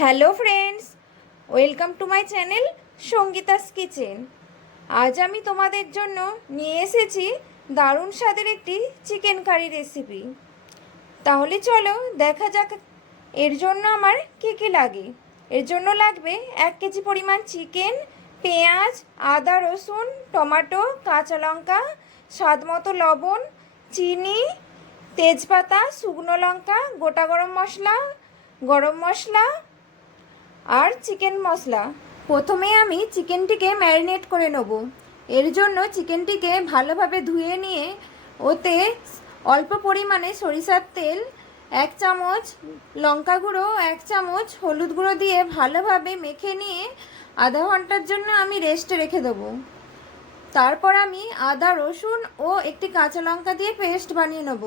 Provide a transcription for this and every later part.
Hello friends, welcome to my channel Sangeeta's kitchen. আজ আমি তোমাদের জন্য নিয়ে এসেছি দারুণ স্বাদের একটি চিকেন কারি রেসিপি। তাহলে চলো দেখা যাক এর জন্য আমার কী কী লাগে। এর জন্য লাগবে 1 কেজি পরিমাণ চিকেন, পেঁয়াজ, আদা, রসুন, টমেটো, কাঁচা লঙ্কা, স্বাদ মতো লবণ, চিনি, তেজপাতা, শুকনো লঙ্কা, গোটা গরম মশলা আর চিকেন মশলা। প্রথমে আমি চিকেনটিকে ম্যারিনেট করে নেব। এর জন্য চিকেনটিকে ভালোভাবে ধুয়ে নিয়ে ওতে অল্প পরিমাণে সরিষার তেল, 1 চামচ লঙ্কা গুঁড়ো, 1 চামচ হলুদ গুঁড়ো দিয়ে ভালোভাবে মেখে নিয়ে আধা ঘন্টার জন্য আমি রেস্টে রেখে দেবো। তারপর আমি আদা, রসুন ও একটি কাঁচা লঙ্কা দিয়ে পেস্ট বানিয়ে নেব।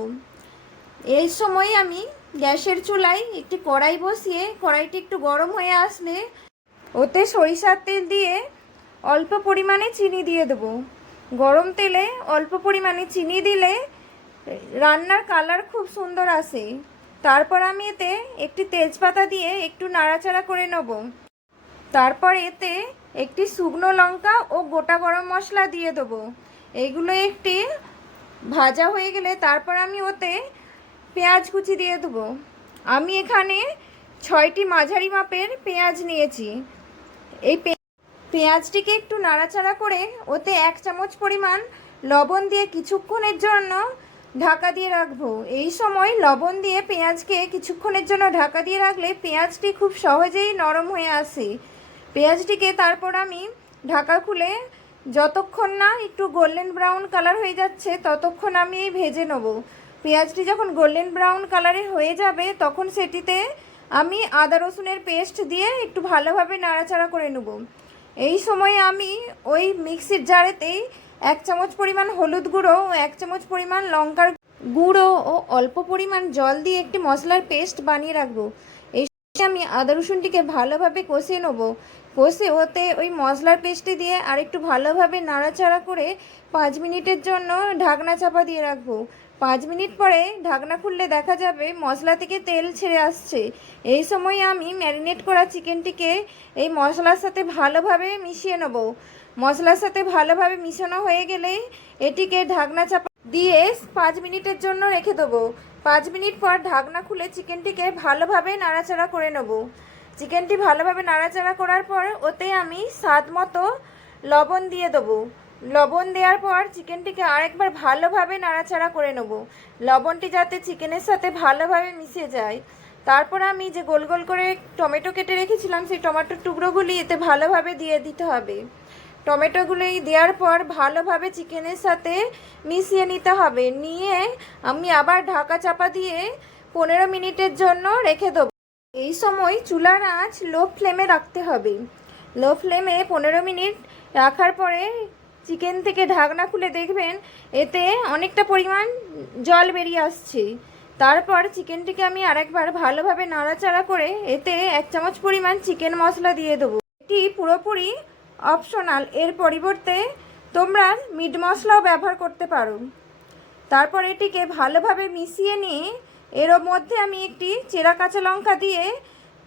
এই সময় আমি গ্যাসের চুলায় একটি কড়াই বসিয়ে কড়াইটি একটু গরম হয়ে আসলে ওতে সরিষার তেল দিয়ে অল্প পরিমাণে চিনি দিয়ে দেবো। গরম তেলে অল্প পরিমাণে চিনি দিলে রান্নার কালার খুব সুন্দর আসে। তারপর আমি এতে একটি তেজপাতা দিয়ে একটু নাড়াচাড়া করে নেব। তারপর এতে একটি শুকনো লঙ্কা ও গোটা গরম মশলা দিয়ে দেবো। এগুলো একটি ভাজা হয়ে গেলে তারপর আমি ওতে পেঁয়াজ কুচি দিয়ে দেবো। আমি এখানে 6টি মাঝারি মাপের পেঁয়াজ নিয়েছি। এই পেঁয়াজটিকে একটু নাড়াচাড়া করে ওতে 1 চামচ পরিমাণ লবণ দিয়ে কিছুক্ষণের জন্য ঢাকা দিয়ে রাখবো। এই সময় লবণ দিয়ে পেঁয়াজকে কিছুক্ষণের জন্য ঢাকা দিয়ে রাখলে পেঁয়াজটি খুব সহজেই নরম হয়ে আসে। পেঁয়াজটিকে তারপর আমি ঢাকা খুলে যতক্ষণ না একটু গোল্ডেন ব্রাউন কালার হয়ে যাচ্ছে ততক্ষণ আমি ভেজে নেব। পেঁয়াজটি যখন গোল্ডেন ব্রাউন কালারের হয়ে যাবে তখন সেটিতে আমি আদা রসুনের পেস্ট দিয়ে একটু ভালোভাবে নাড়াচাড়া করে নেব। এই সময় আমি ওই মিক্সির জারেতেই 1 চামচ পরিমাণ হলুদ গুঁড়ো ও 1 চামচ পরিমাণ লঙ্কার গুঁড়ো ও অল্প পরিমাণ জল দিয়ে একটি মশলার পেস্ট বানিয়ে রাখবো। এই আমি আদা রসুনটিকে ভালোভাবে কষিয়ে নেব। কষে ওতে ওই মশলার পেস্টটি দিয়ে আর একটু ভালোভাবে নাড়াচাড়া করে 5 মিনিটের জন্য ঢাকনা চাপা দিয়ে রাখবো। 5 মিনিট পরে ঢাকনা খুললে দেখা যাবে মশলা থেকে তেল ছেড়ে আসছে। এই সময় আমি ম্যারিনেট করা চিকেনটিকে এই মশলার সাথে ভালোভাবে মিশিয়ে নেব। মশলার সাথে ভালোভাবে মিশানো হয়ে গেলেই এটিকে ঢাকনা চাপা দিয়ে 5 মিনিটের জন্য রেখে দেবো। 5 মিনিট পর ঢাকনা খুলে চিকেনটিকে ভালোভাবে নাড়াচাড়া করে নেব। চিকেনটি ভালোভাবে নাড়াচাড়া করার পর ওতে আমি স্বাদ মতো লবণ দিয়ে দেবো। লবণ দেওয়ার পর চিকেনটিকে আরেকবার ভালোভাবে নাড়াচাড়া করে নেব, লবণটি যাতে চিকেনের সাথে ভালোভাবে মিশে যায়। তারপর আমি যে গোল গোল করে টমেটো কেটে রেখেছিলাম সেই টমেটোর টুকরোগুলি এতে ভালোভাবে দিয়ে দিতে হবে। টমেটোগুলি দেওয়ার পর ভালোভাবে চিকেনের সাথে মিশিয়ে নিতে হবে। নিয়ে আমি আবার ঢাকা চাপা দিয়ে 15 মিনিটের জন্য রেখে দেবো। এই সময় চুলার আঁচ লো ফ্লেমে রাখতে হবে। লো ফ্লেমে 15 মিনিট রাখার পরে চিকেন থেকে ঢাকনা খুলে দেখবেন এতে অনেকটা পরিমাণ জল বেরিয়ে আসছে। তারপর চিকেনটিকে আমি আরেকবার ভালোভাবে নাড়াচাড়া করে এতে 1 চামচ পরিমাণ চিকেন মশলা দিয়ে দেবো। এটি পুরোপুরি অপশনাল, এর পরিবর্তে তোমরা মিট মশলাও ব্যবহার করতে পারো। তারপর এটিকে ভালোভাবে মিশিয়ে নিয়ে এর মধ্যে আমি একটি চেরা কাঁচা লঙ্কা দিয়ে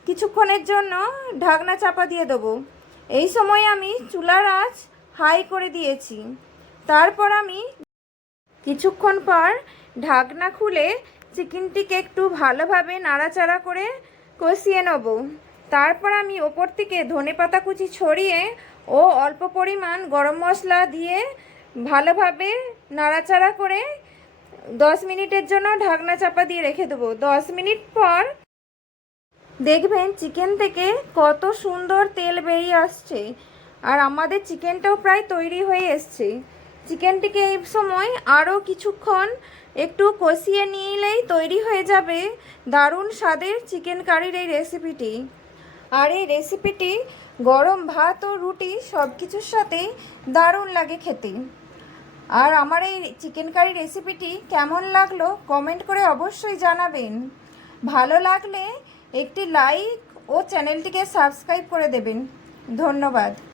কিছুক্ষণের জন্য ঢাকনা চাপা দিয়ে দেবো। এই সময় আমি চুলার আঁচ হাই করে দিয়েছি। তারপর আমি কিছুক্ষণ পর ঢাকনা খুলে চিকেনটিকে একটু ভালোভাবে নাড়াচাড়া করে কষিয়ে নেব। তারপর আমি ওপর থেকে ধনেপাতা কুচি ছড়িয়ে ও অল্প পরিমাণ গরম মশলা দিয়ে ভালোভাবে নাড়াচাড়া করে 10 মিনিটের জন্য ঢাকনা চাপা দিয়ে রেখে দেবো। 10 মিনিট পর দেখবেন চিকেন থেকে কত সুন্দর তেল বেরিয়ে আসছে আর আমাদের চিকেনটাও প্রায় তৈরি হয়ে এসছে। চিকেনটিকে এই সময় আরও কিছুক্ষণ একটু কষিয়ে নিলেই তৈরি হয়ে যাবে দারুণ স্বাদের চিকেন কারির এই রেসিপিটি। আর এই রেসিপিটি গরম ভাত ও রুটি সব কিছুর সাথেই দারুণ লাগে খেতে। আর আমার এই চিকেন কারি রেসিপিটি কেমন লাগলো কমেন্ট করে অবশ্যই জানাবেন। ভালো লাগলে একটি লাইক ও চ্যানেলটিকে সাবস্ক্রাইব করে দেবেন। ধন্যবাদ।